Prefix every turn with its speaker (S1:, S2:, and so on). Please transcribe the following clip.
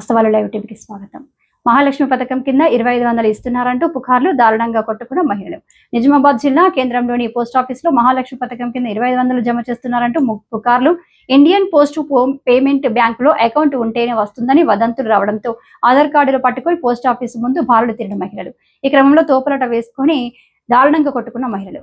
S1: వాస్తవాలు లైవ్ టీవీకి స్వాగతం మహాలక్ష్మి పథకం కింద ఇరవై ఐదు వందలు ఇస్తున్నారంటూ పుకార్లు దారుణంగా కొట్టుకున్న మహిళలు నిజామాబాద్ జిల్లా కేంద్రంలోని పోస్ట్ ఆఫీస్లో మహాలక్ష్మి పథకం కింద ఇరవై ఐదు వందలు జమ చేస్తున్నారంటూ పుకార్లు ఇండియన్ పోస్ట్ పో- పేమెంట్ బ్యాంక్లో అకౌంట్ ఉంటేనే వస్తుందని వదంతులు రావడంతో ఆధార్ కార్డులు పట్టుకొని పోస్ట్ ఆఫీస్ ముందు బారులు తిరిగిన మహిళలు ఈ క్రమంలో తోపలట వేసుకొని దారుణంగా కొట్టుకున్న మహిళలు